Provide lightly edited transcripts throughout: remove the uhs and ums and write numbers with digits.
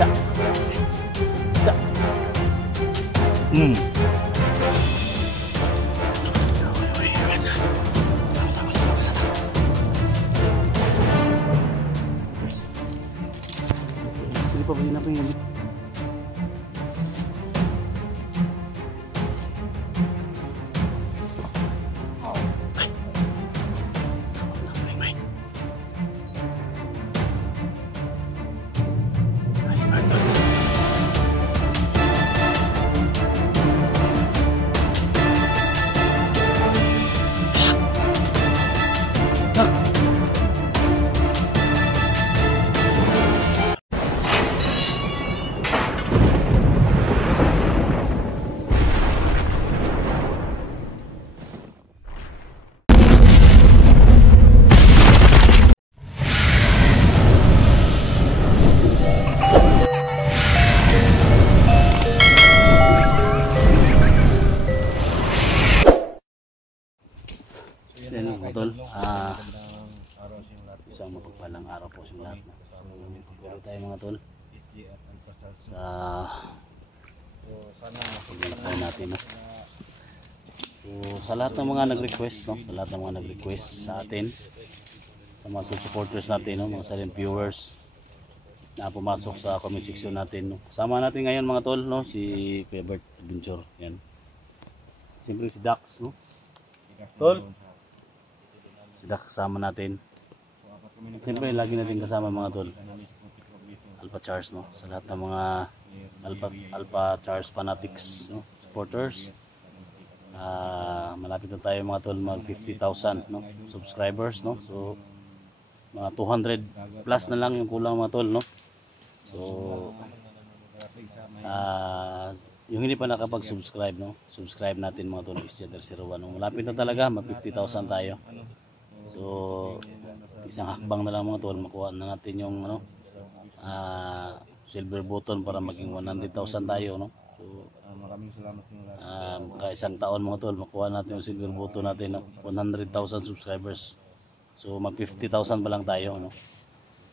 Sige pa, bagay na pa yung tol, isang mapagpalang araw po sa lahat. Pero tayo mga tol sa paglalakay natin, no? So, sa lahat ng mga nag-request, no? Sa lahat ng mga nag-request sa atin, sa mga supporters natin, no? Mga silent viewers na pumasok sa comment section natin, no? Kasama natin ngayon mga tol, no? Si Kuya Bert Adventure, yan. Siyempre si Dax, no? Tol, si Dax kasama natin. Siyempre lagi natin kasama mga tol, Alpha Charles, no? Sa lahat ng mga Alpha Charles fanatics, no? Supporters. Malapit na tayo mga tol mag 50,000, no? Subscribers, no? So mga 200 plus na lang yung kulang mga tol, no? So yung hindi pa nakapag-subscribe, no? Subscribe natin mga tol, SJR01. Malapit na talaga mag 50,000 tayo. So isang hakbang na lang mga tol, makuha na natin yung ano, silver button para maging 100,000 tayo, no? So maraming salamat sa isang taon mga tol, makuha natin yung silver button natin, no? 100,000 subscribers. So mag 50,000 pa lang tayo, no?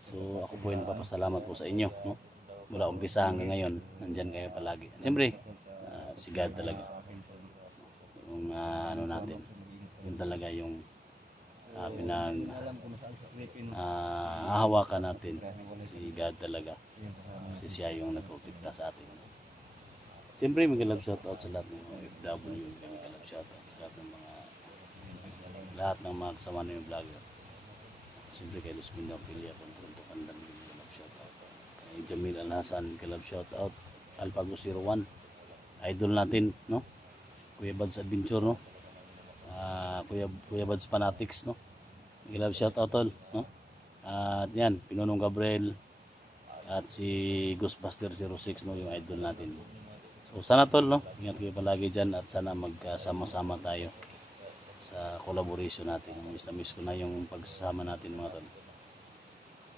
So ako po yung papasalamat po sa inyo, no? Mula umpisa hanggang ngayon, nandyan kayo palagi. Siyempre si God talaga yung ano natin, yun talaga yung hahawakan natin, si God talaga, kasi siya yung nagprotekta sa atin. Siyempre mag-love shoutout sa lahat ng mga FW, mag-love shoutout sa lahat ng mga kasama na yung vlogger. Siyempre kay Luz Minda Pilia, Pronto Pandan, mag-love shoutout. Kay Jamil Alhasan, mag-love shoutout. Alpago 01, idol natin, no? Kuya Bads Adventure, no? Kuya Bads Fanatics, no? Mag-love shoutout tol, no? At yan, Pinunong Gabriel at si Ghostbuster 06, no? Yung idol natin. So sana tol, no? Ingat kayo palagi dyan at sana magkasama-sama tayo sa collaboration natin. Miss ko na yung pagsasama natin mga tol.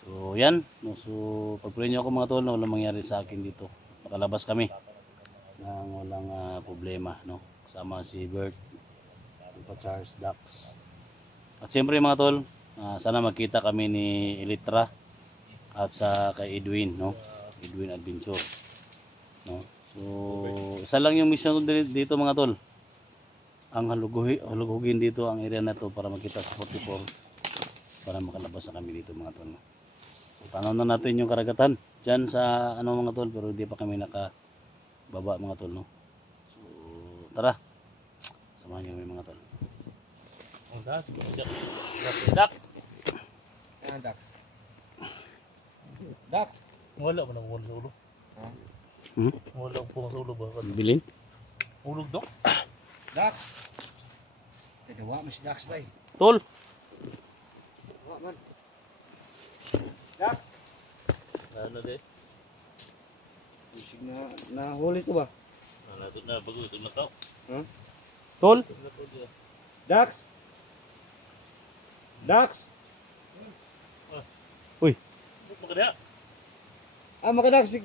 So yan, no? So pag-pray nyo ako mga tol, no? Walang mangyari sa akin dito. Makalabas kami nang walang problema, no? Kasama si Bert, Charles, Dax. At siyempre mga tol, sana magkita kami ni Elitra at sa kay Edwin, no? Edwin Adventure, no? So isa lang yung mission dito mga tol, ang halugugin dito ang area na to para makita sa 44, para makalabas na kami dito mga tol. So tanaw na natin yung karagatan dyan sa ano mga tol, pero hindi pa kami nakababa mga tol, no? So tara, samahan nyo mga tol. Dax. Dax. Wala mo nang ulo sa ulo. Wala po sa ulo ba? Bilin? Ulog dok. Dax. Tadawa mo si Dax ba? Tol. Dax. Ano de? Musik na huli ko ba? Ano to na bago ito na tao. Tol. Dax. Dax. Uy. Maganda. Makadax.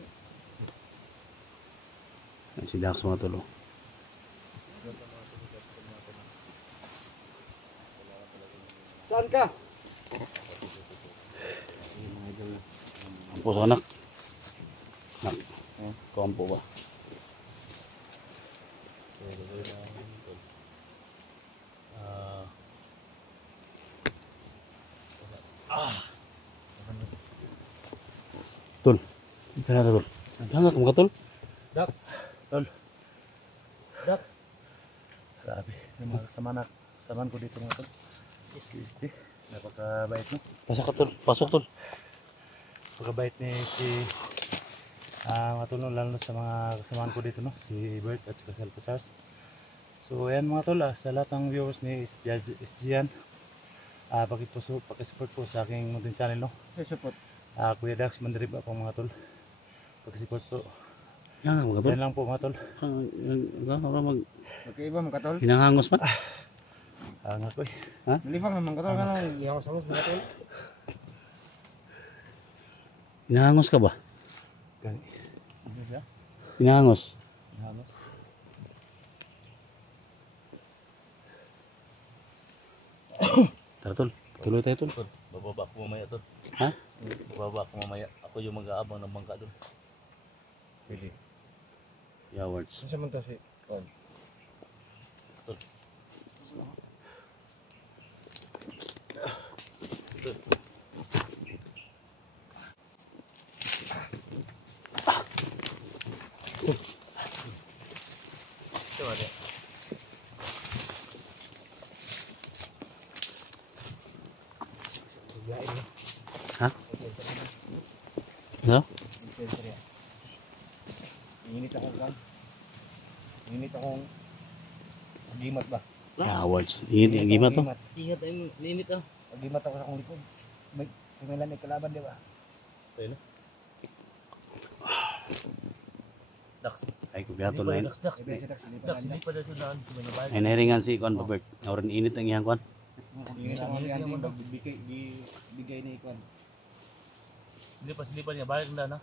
Si Dax mga tol. Saan ka? Ang puso anak. Nak. Kompo ba? So, gagawin namin ito. Tol. Kita na tol. Hangat mo ka tol. Dak. Tol. Dak. Grabe. Yung mga samahan ko dito mga tol. Este. Napakabait no? Pasok ka tol. Pasok tol. Napakabait ni si mga tol no? Lalo na sa mga kasamahan ko dito no? Si Bert at si Alpha Charles. So ayan mga tol, sa lahat ng viewers ni SGN, pakisupport po sa aking munting channel no? Support. Kuya Dax Mandriba po mga tol. Pakisupport po. Yan mga tol. Yan lang po mga tol. Magkaiba man katol. Hinangangos man. Nga ko eh. Malibang naman katol ka lang. Iyaw sa mga katol. Hinangangos ka ba? Gani. Ano siya? Hinangangos. Halos. Tara tol. Tuloy tayo tol. Tol, bababa ako mamaya tol. Ha? Bababa ako mamaya. Ako yung mag-aabang ng bangka doon. Pwede. Yawards. Ano siya man to si Kon? Tol. Tol. Coba deh. Ha? No? Init ako kan. Init akong agimat ba? Yawards. Init yung gima to. Ingat ay ninit ah. Agimat ako sa akong likod. May kailan may kalaban di ba? Tayo na. Dax. Ay ko gato na yun. Dax. Dax, hindi pa dahil sa daan. Ay nahiringan si Kwan Robert. Nauran init ang iyang Kwan. Init ako yan din bigay ni Kon. Silipan niya. Balik na na.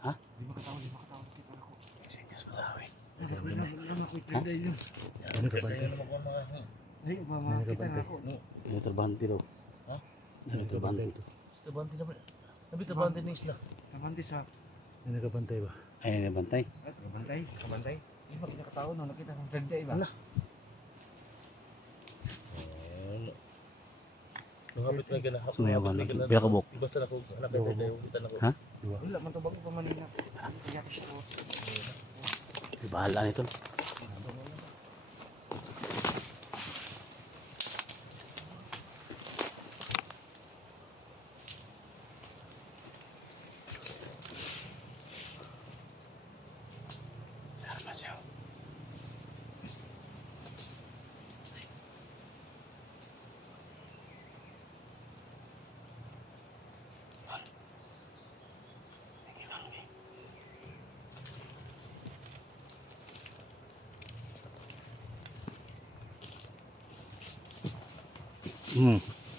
Ha? Lima katawin dito ako. Yes, matawi. Ano ka ba? Ay, makita na ako. Ano trabahante daw? Ha? Ano trabahante ito? Tabante naman. Nabi tabante ng isla. Kabantay sa May nagabantay ba? Ay, nabantay. kabantay. Lima katawin no nakita sa friend day ba? Nungapit na gana. Sumayaw ka na. Bilakabok. Basta na ko. Hanapin tayo. Kita na ko. Ha? Wala man to bago pa manina. Kaya ko. Bahala nito.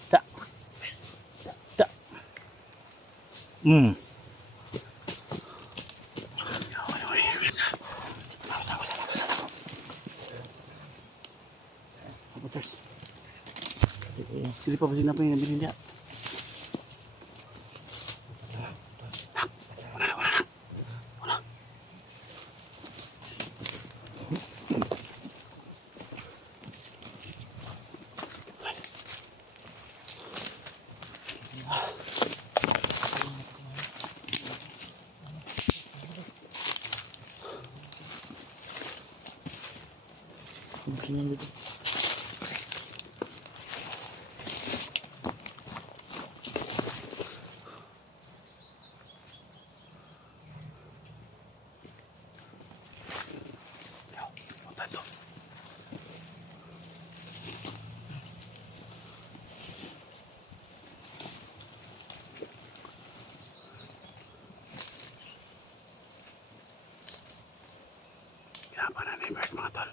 Ta. Ta. Sili pa sila pa yung nabilin niya. Kenapa nanti mga tol?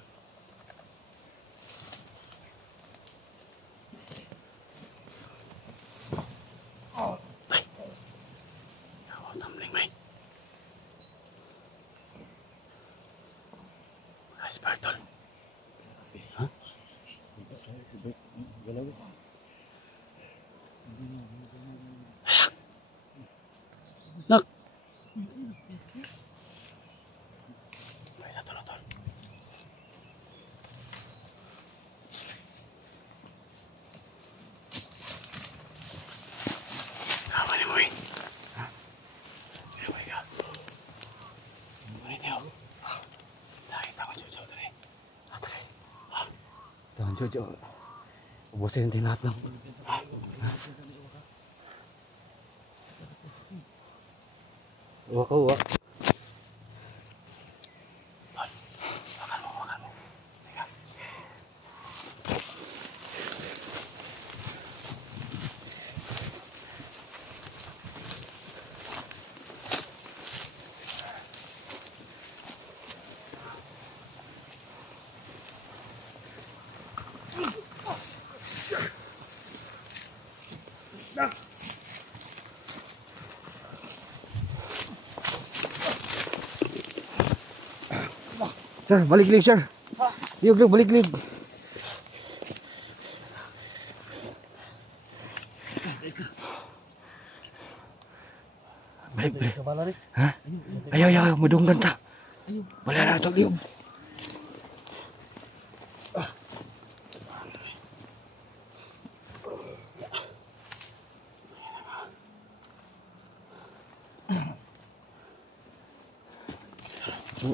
Si Bert, tol. Ha? Galaw. Nak! Ay, sa tol, tol. Kawan ni mo eh. Ha? Oh my God. Ngunit niyo. Nakita ko Jojo dali. Dali. Tahan Jojo. Ubusin din natin lang. Uwa ka, uwa. Tol, makan mo, makan mo. Teka. Sir, baliklig sir. Yug, baliklig. Balik. Ha? Ayaw, ayaw, madunggan ta. Bala na ito, liog.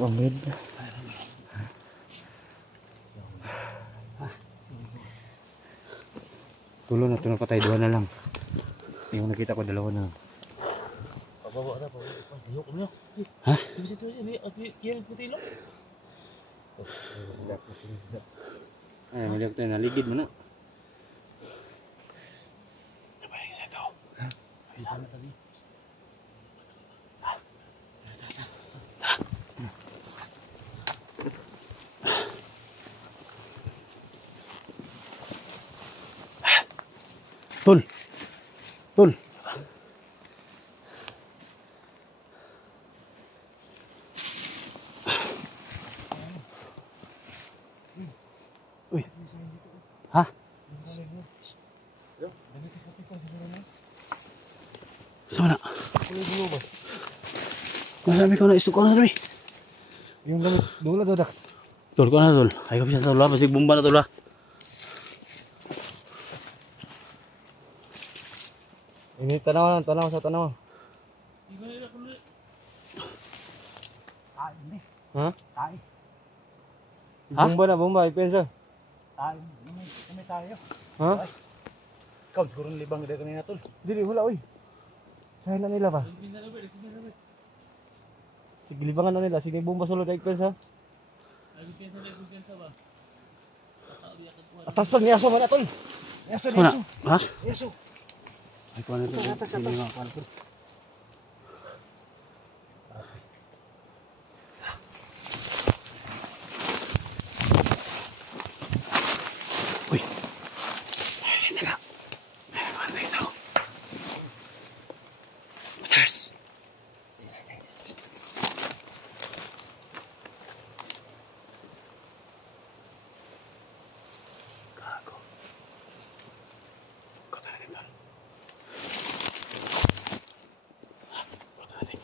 Amid. Tulo na, tulo patay, dua na lang. Yung nakita ko, dalawa na. Pabawa na, pabawa. Ayok mo. Ha? Di situ siya, kaya puti lang. Ay, maliak tayo, naligid mo na. Nabalik sa ito. Ay, sana tadi. Tol. Tol. Uy. Ha? Sama na. Marami ko na isuko na dami. Yung damit, dula dadak. Tol ko na tol. Ay ko bisa tol ha. Pasig bomba na tol ha. Ini tanaw sa tanaw. Ha? Tayo. Ha? Bomba, ipensa. Tayo. Kami tayo. Ha? Ikaw, siguro libang gede kanina tol. Dili, wala, uy. Sahil na nila ba? Sige, libangan na nila. Sige, bomba sulod, ipensa. Atas pa, niyaso man na, tol. Niyaso, Sama na. Ha? Niyaso. Ay ko na tol. Hindi nga ko na tol. Uy. Ay, saka. Ay, ano isa ko. Cheers. Gago. Kota natin tol. Kota natin.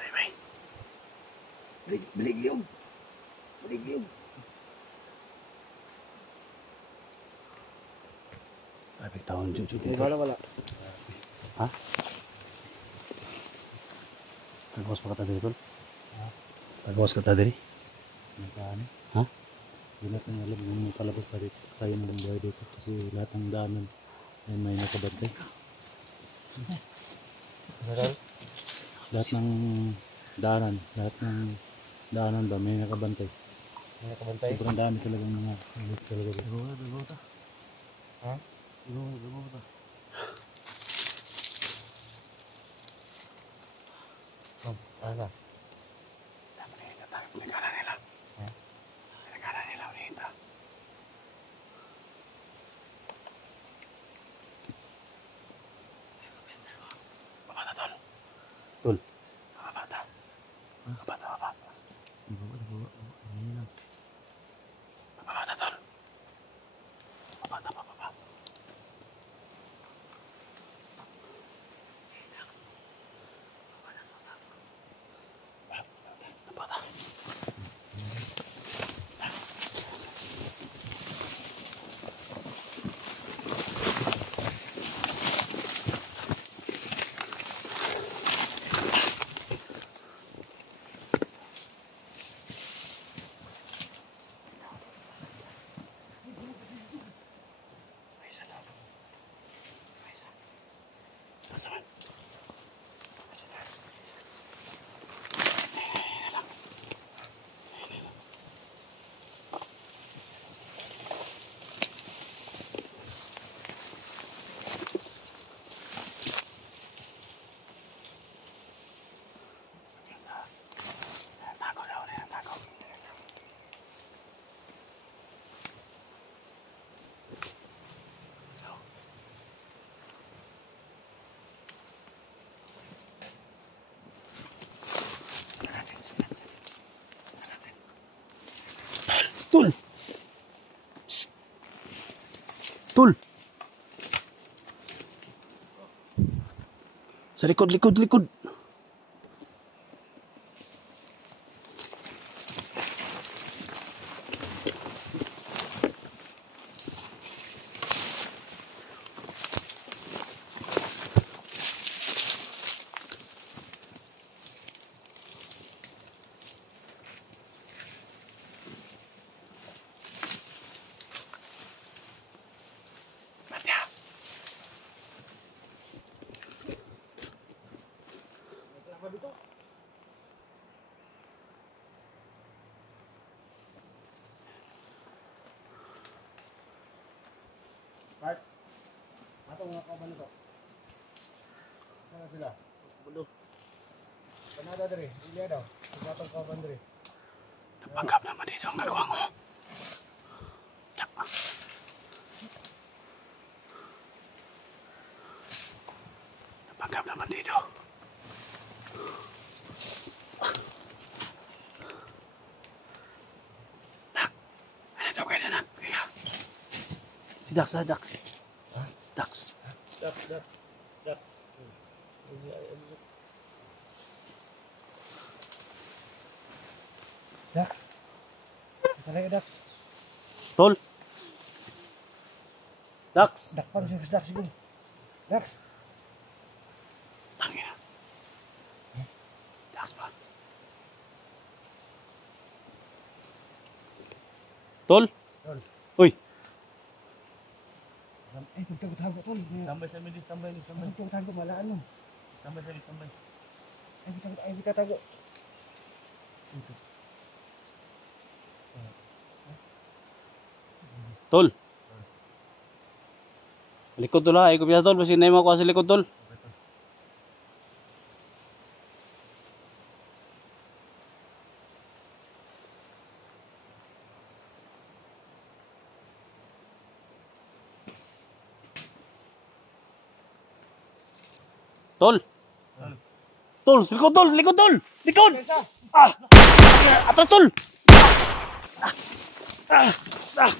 Bye-bye. Balik liog. Balik liog. Balik tahun Jojo dito. Wala. Ha? Tagawas pa ka tadi tol? Ha? Tagawas ka tadi? Nagkaan. Ha? Hindi natin alam kung may palabas pa dito. Tayo ng buhay dito. Kasi lahat ng daanan ay may nakabantay. Lahat ng daanan. Lahat ng daanan ba may nakabantay. May nakabantay. Sobrang dami talagang mga talaga. Bigo ta. Ha? Bigo ta. Oh, ala. Pinagkana nila. Pinagkana nila ulit. Babata, tol. Tol. Babata. Babata. Bigo. Ano lang. Babata, tol. Babata. Babata. Pasaman. Tago daw na, tago. Tol! Psst! Tol! Sa likod! Matya! Part. Ato nga kauban nito. Ano sila? Bulo. Kanada diri, ilya daw. Atong kauban diri. Napanggap naman dito ang gagawa mo. Napanggap naman dito. Nak! Ano daw kayo na, nak? Kaya. Si Dax, Dax. Dax. Dak. Dak. Talaga Dak. Tol! Dax! Dak pa si Dak siguro. Dak. Tangina. Dax pa. Tol! Tol. Uy! Eh, pagtago tol. Tambay. Pagtago malaan mo. Tambay. Ay, pagtago. Tol! Likod tol ha, ikot bisa tol, basi na mo ako sa likod tol. Tol! Tol, likod tol! Likod! Ah! Atas tol! Ah!